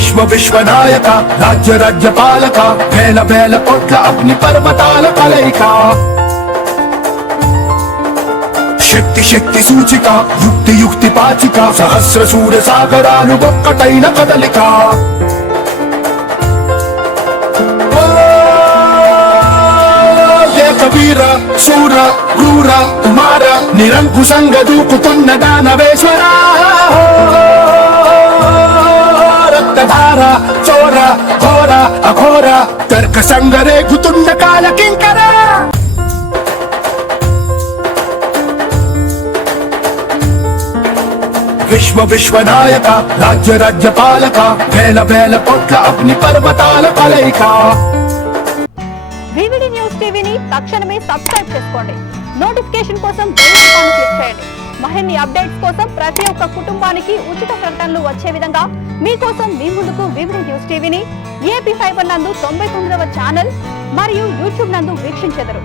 విశ్వనాయక రాజ్య పాలక వేల కోట్ల అగ్ని పర్వతాల కలయిక శక్తి సూచిక యుక్తి పాచిక సహస్ర సూర్య సాగరాలు ఒక్కటైన కదలిక వీర శూర క్రూర కుమార నిరంకుశంగా దూకుతున్న దానవేశ్వర రక్తధార చోర ఘోర అఘోర తర్క సంగరేగుతున్న కాల కింకర విశ్వనాయక రాజ్య పాలక వేల కోట్ల అగ్ని పర్వతాల కలయిక. వివిడి న్యూస్ టీవీని తక్షణమే సబ్స్క్రైబ్ చేసుకోండి. నోటిఫికేషన్ కోసం బెల్ ఐకాన్ క్లిక్ చేయండి. మరిన్ని అప్డేట్స్ కోసం ప్రతి ఒక్క కుటుంబానికి ఉచిత ప్రకటనలు వచ్చే విధంగా మీకోసం మీ ముందుకు వివిడి న్యూస్ టీవీని ఏపీ ఫైబర్ నందు 99వ ఛానల్ మరియు యూట్యూబ్ నందు వీక్షించెదరు.